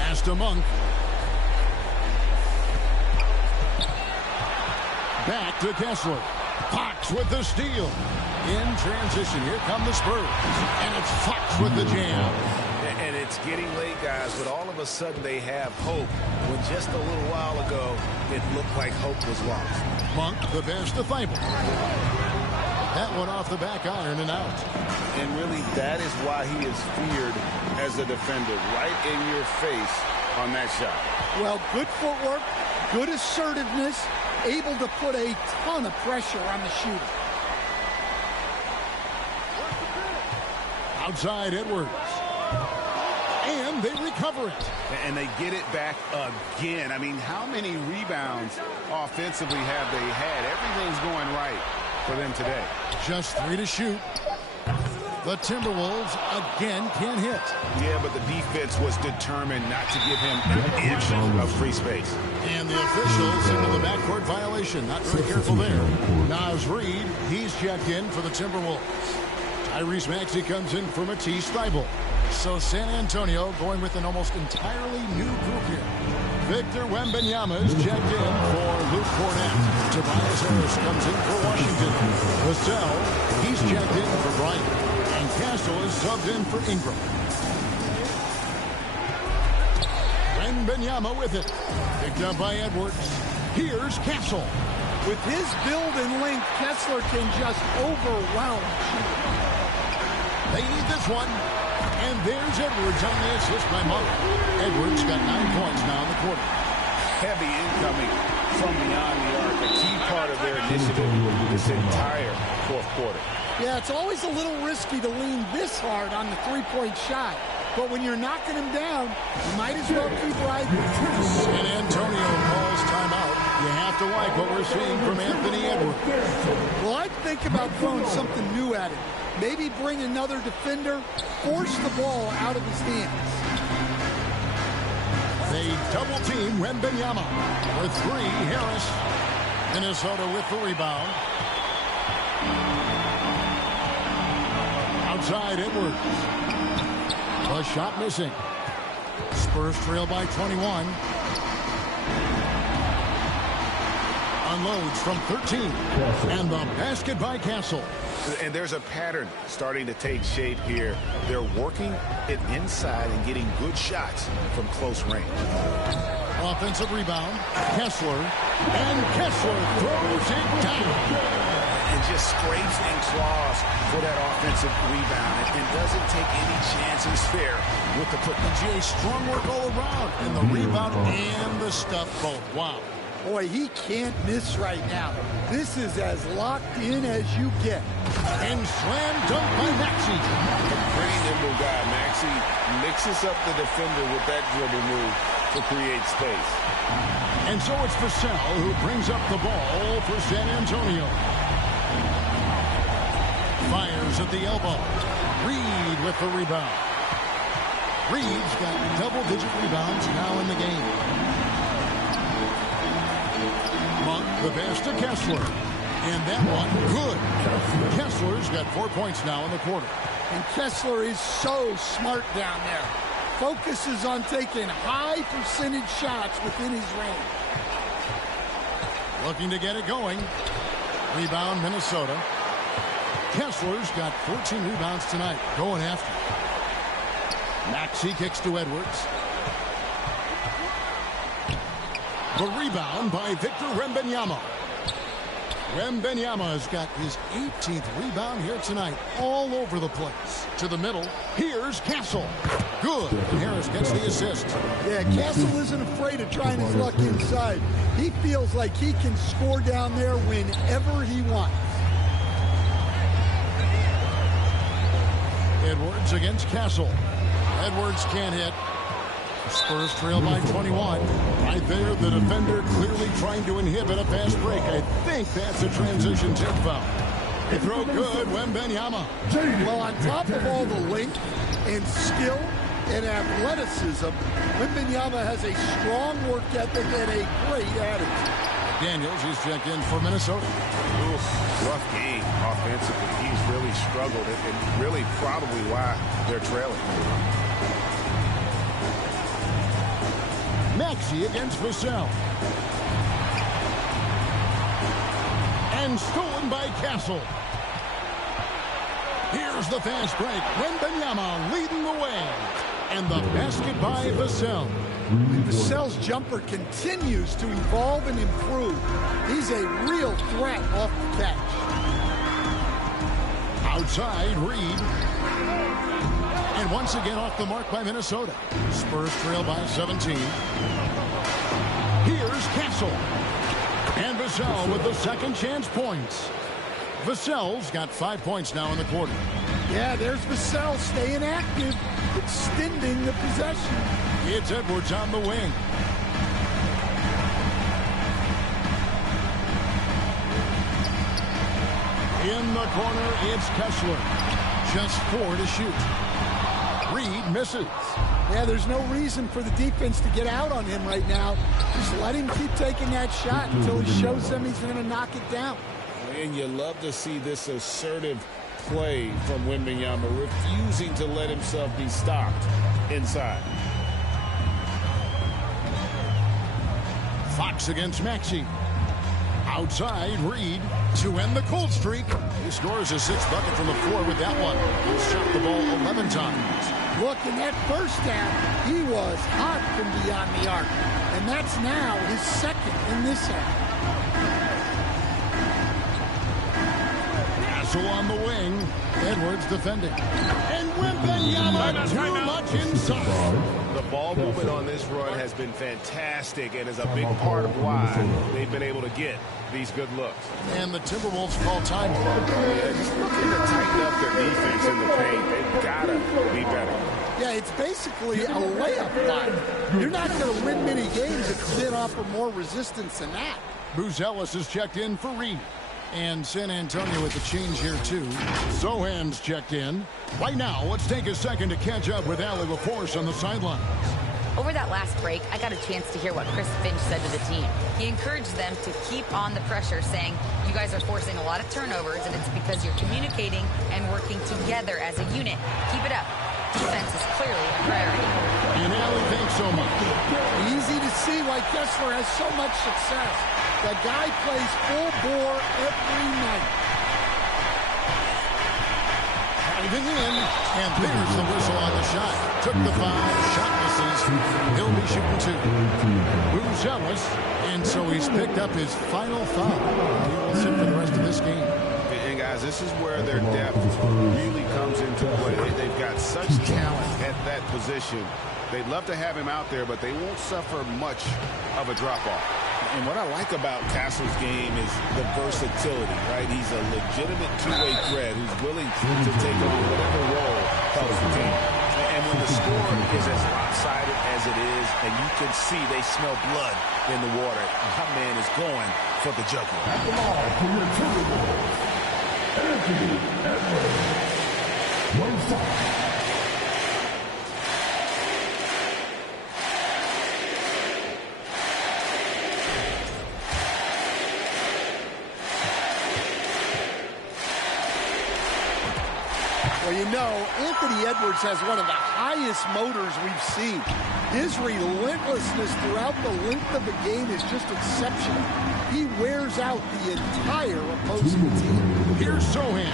Pass to Monk. Back to Kessler. Fox with the steal. In transition, here come the Spurs. And it's Fox with the jam. And it's getting late, guys, but all of a sudden they have hope. When just a little while ago, it looked like hope was lost. Monk, the pass to Thibault. That one off the back iron and out. And really, that is why he is feared as a defender. Right in your face on that shot. Well, good footwork, good assertiveness, able to put a ton of pressure on the shooter. Outside Edwards. And they recover it. And they get it back again. I mean, how many rebounds offensively have they had? Everything's going right for them today. Just 3 to shoot. The Timberwolves again can't hit. Yeah, but the defense was determined not to give him an inch of free space. And the officials into the backcourt violation. Not very careful there. Naz Reid, he's checked in for the Timberwolves. Tyrese Maxey comes in for Matisse Thybulle. So San Antonio going with an almost entirely new group here. Victor Wembanyama is checked in for Luke Cornett. Tobias Harris comes in for Washington. Vassell, he's checked in for Bryant. And Castle is subbed in for Ingram. Wembanyama with it. Picked up by Edwards. Here's Castle. With his build and length, Kessler can just overwhelm. They need this one. And there's Edwards on the assist by Monk. Edwards got 9 points now in the quarter. Heavy incoming from beyond the arc. A key part of their initiative this entire fourth quarter. Yeah, it's always a little risky to lean this hard on the three-point shot. But when you're knocking him down, you might as well keep riding. San Antonio calls timeout. You have to like what we're seeing from Anthony Edwards. Well, I'd think about throwing something new at him. Maybe bring another defender, force the ball out of his hands. They double-team Wembanyama. For three, Harris. Minnesota with the rebound. Outside, Edwards. A shot missing. Spurs trail by 21. Unloads from 13. And the basket by Castle. And there's a pattern starting to take shape here. They're working it inside and getting good shots from close range. Offensive rebound. Kessler. And Kessler throws it down. And just scrapes and claws for that offensive rebound. And doesn't take any chances there with the put. Jay, strong work all around. And the rebound and the stuff both. Wow. Boy, he can't miss right now. This is as locked in as you get. And slam dunk by Maxey. A pretty nimble guy. Maxey mixes up the defender with that dribble move to create space. And so it's Vassell who brings up the ball for San Antonio. Fires at the elbow. Reed with the rebound. Reed's got double-digit rebounds now in the game. Monk, the pass to Kessler. And that one, good. Kessler's got 4 points now in the quarter. And Kessler is so smart down there. Focuses on taking high percentage shots within his range. Looking to get it going. Rebound, Minnesota. Kessler's got 14 rebounds tonight. Going after. Maxey kicks to Edwards. The rebound by Victor Wembanyama. Wembanyama's got his 18th rebound here tonight. All over the place. To the middle. Here's Castle. Good. Harris gets the assist. Yeah, Castle isn't afraid of trying his luck inside. He feels like he can score down there whenever he wants. Edwards against Castle. Edwards can't hit. Spurs trail by 21. Right there, the defender clearly trying to inhibit a fast break. I think that's a transition tip foul. They throw good, Wembanyama. Well, on top of all the length and skill and athleticism, Wembanyama has a strong work ethic and a great attitude. Daniels is checked in for Minnesota. Rough game offensively. He's really struggled and really probably why they're trailing. Maxey against Vassell. And stolen by Castle. Here's the fast break. Wembanyama leading the way. And the basket by Vassell. Vassell's jumper continues to evolve and improve. He's a real threat off the catch. Outside, Reed. And once again off the mark by Minnesota. Spurs trail by 17. Here's Castle. And Vassell with the second chance points. Vassell's got 5 points now in the quarter. Yeah, there's Vassell staying active, extending the possession. It's Edwards on the wing. In the corner, it's Kessler. Just 4 to shoot. Reed misses. Yeah, there's no reason for the defense to get out on him right now. Just let him keep taking that shot until he shows them he's going to knock it down. And you love to see this assertive play from Wembanyama, refusing to let himself be stopped inside. Fox against Maxey. Outside, Reed to end the cold streak. He scores his 6th bucket from the floor with that one. He's shot the ball 11 times. Look, in that first half, he was hot from beyond the arc. And that's now his 2nd in this half. whistle on the wing. Edwards defending. And Wembanyama too much inside. The ball movement on this run has been fantastic and is a big part of why they've been able to get these good looks. And the Timberwolves call time. Yeah, just looking to tighten up their defense in the paint. They've got to be better. Yeah, it's basically a layup line. You're not going to win many games if you didn't offer more resistance than that. Bruce Ellis is checked in for Reed. And San Antonio with the change here, too. Zohan's checked in. Right now, let's take a second to catch up with Allie LaForce on the sidelines. Over that last break, I got a chance to hear what Chris Finch said to the team. He encouraged them to keep on the pressure, saying, you guys are forcing a lot of turnovers, and it's because you're communicating and working together as a unit. Keep it up. Defense is clearly a priority. And Allie, thanks so much. Easy to see why Kessler has so much success. The guy plays full bore every night. Diving in, and there's the whistle on the shot. Took the foul, shot misses. He'll be shooting two. Bruce Ellis, and so he's picked up his final foul. He will sit for the rest of this game. And guys, this is where their depth really comes into play. They've got such talent at that position. They'd love to have him out there, but they won't suffer much of a drop-off. And what I like about Castle's game is the versatility, right? He's a legitimate two-way threat who's willing to take on whatever role helps the team. And when the score is as lopsided as it is, and you can see they smell blood in the water, my man is going for the jugular. Come on, for your Timberwolves, Anthony Edwards. One side. Well, you know, Anthony Edwards has one of the highest motors we've seen. His relentlessness throughout the length of the game is just exceptional. He wears out the entire opposing team. Here's Sohan.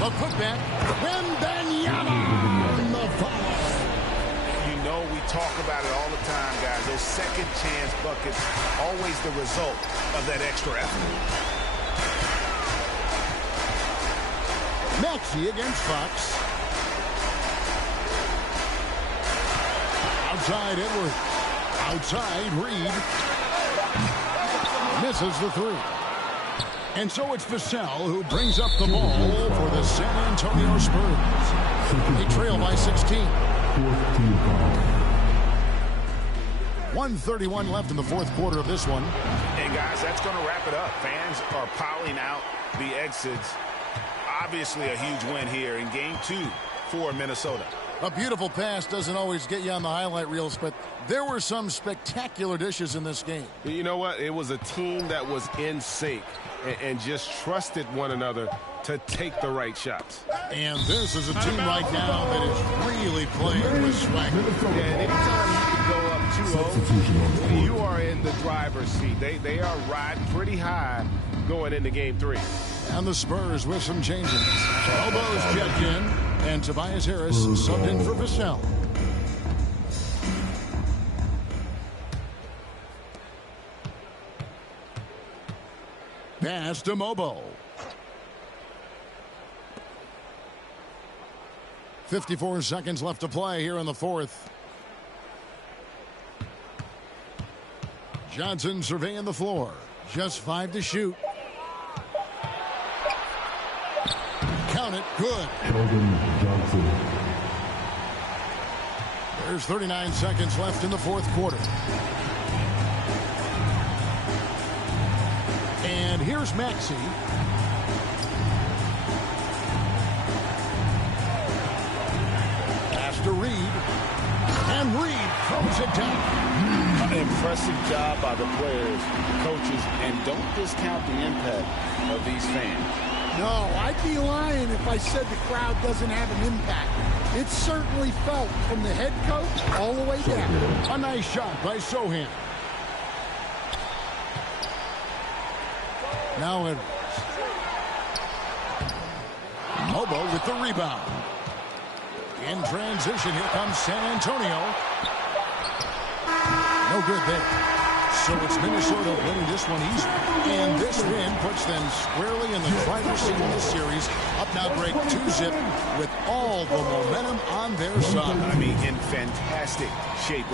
The putback. Wembanyama on the follow. You know, we talk about it all the time, guys. Those second chance buckets, always the result of that extra effort. Maxey against Fox. Outside Edwards. Outside Reed. Misses the three. And so it's Vassell who brings up the ball for the San Antonio Spurs. They trail by 16. 1:31 left in the fourth quarter of this one. And guys, that's going to wrap it up. Fans are piling out the exits. Obviously a huge win here in game 2 for Minnesota. A beautiful pass doesn't always get you on the highlight reels, but there were some spectacular dishes in this game. You know what? It was a team that was in sync and just trusted one another to take the right shots. And this is a team right now that is really playing with swagger. And anytime you can go up 2-0, you are in the driver's seat. They are riding pretty high going into game 3. And the Spurs with some changes. Elbows checked in, and Tobias Harris subbed in for Vassell. Pass to Mobo. 54 seconds left to play here in the fourth. Johnson surveying the floor. Just 5 to shoot. Count it. Good. Johnson. There's 39 seconds left in the fourth quarter. And here's Maxey. Pass to Reed. And Reed throws it down. Impressive job by the players, the coaches, and don't discount the impact of these fans. No, I'd be lying if I said the crowd doesn't have an impact. It's certainly felt from the head coach all the way down. A nice shot by Sohan. Now Edwards. Mobo with the rebound. In transition, here comes San Antonio. No good there. So it's Minnesota winning this one easily. And this win puts them squarely in the driver's seat in this series. Up now, Greg, 2-zip with all the momentum on their side. I mean, in fantastic shape.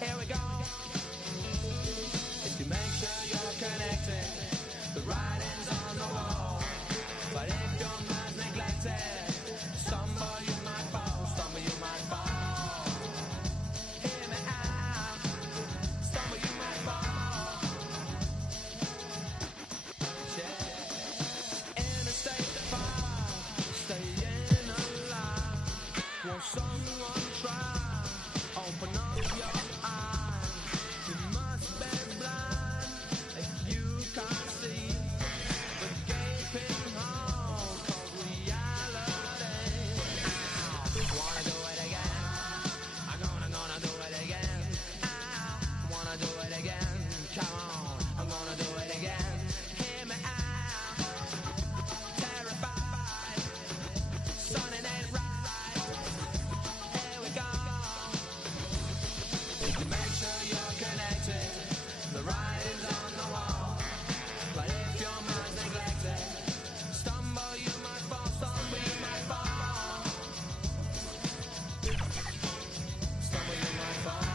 Here we go. If you make sure you're connected, the writing's on the wall. But if your mind's neglected, stumble you might fall, stumble you might fall. Hear me out, stumble you might fall. Yeah. In a state of fire, staying alive. Won't someone try? Open up your eyes. You must be blind if you can't see. But gaping hole called reality. I wanna do it again. I'm gonna do it again. I wanna do it again. Come on, I'm gonna do it again. Hear me out. Terrified. Something ain't right. Here we go. Make sure you're connected. The writing's on the wall. But if your mind's neglected, stumble you might fall, stumble you might fall. Stumble you might fall.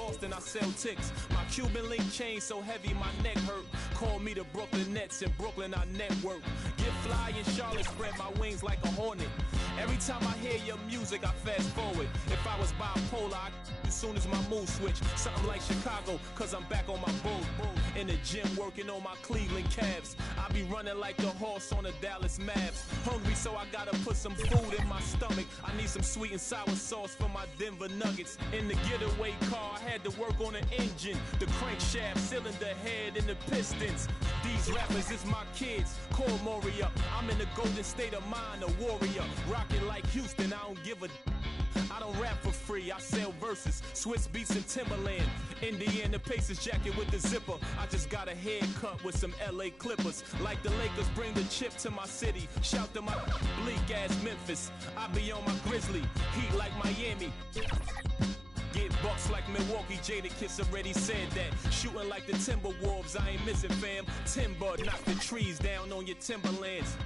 Boston, I sell ticks. My Cuban link chain so heavy my neck hurt. Call me the Brooklyn Nets. In Brooklyn I network. Get fly in Charlotte, spread my wings like a hornet. Every time I hear your music, I fast forward. If I was bipolar, as soon as my mood switch. Something like Chicago, cause I'm back on my bull. In the gym working on my Cleveland Cavs. I be running like the horse on the Dallas Mavs. Hungry, so I gotta put some food in my stomach. I need some sweet and sour sauce for my Denver Nuggets. In the getaway car, I had to work on the engine, the crankshaft, cylinder head, and the pistons. These rappers is my kids, call Moria. I'm in the golden state of mind, a warrior. Rockin' like Houston, I don't give a... I don't rap for free, I sell verses, Swiss beats and Timberland. Indiana Pacers jacket with the zipper. I just got a haircut with some LA Clippers. Like the Lakers bring the chip to my city. Shout to my bleak ass Memphis. I be on my Grizzly, heat like Miami. Get bucks like Milwaukee, Jadakiss already said that. Shooting like the Timberwolves, I ain't missing fam. Timber, knock the trees down on your timberlands.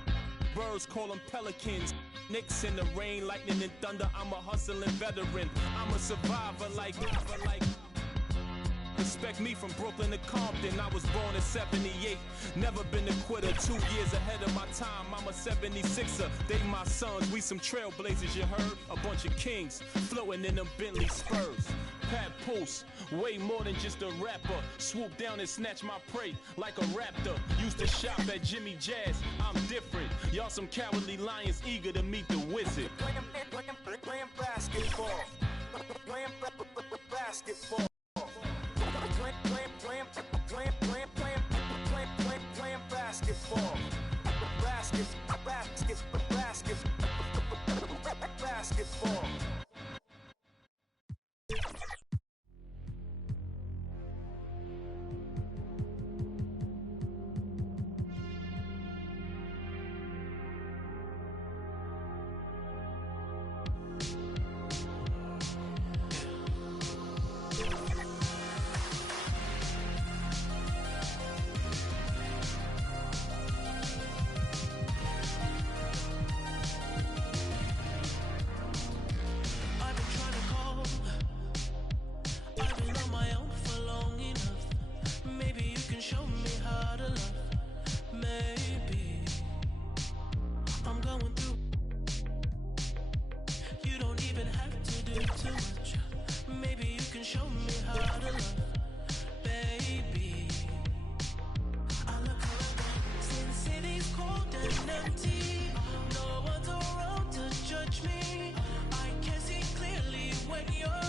Birds call them pelicans. Knicks in the rain, lightning and thunder. I'm a hustling veteran. I'm a survivor like respect me from Brooklyn to Compton. I was born in 78. Never been a quitter. 2 years ahead of my time. I'm a 76er. They my sons. We some trailblazers, you heard? A bunch of kings floating in them Bentley Spurs. Pat Pulse, way more than just a rapper. Swoop down and snatch my prey like a raptor. Used to shop at Jimmy Jazz. I'm different. Y'all some cowardly lions eager to meet the wizard. Playing basketball. Playing basketball. Playing basketball. Basketball. Empty. No one's around to judge me. I can see clearly when you're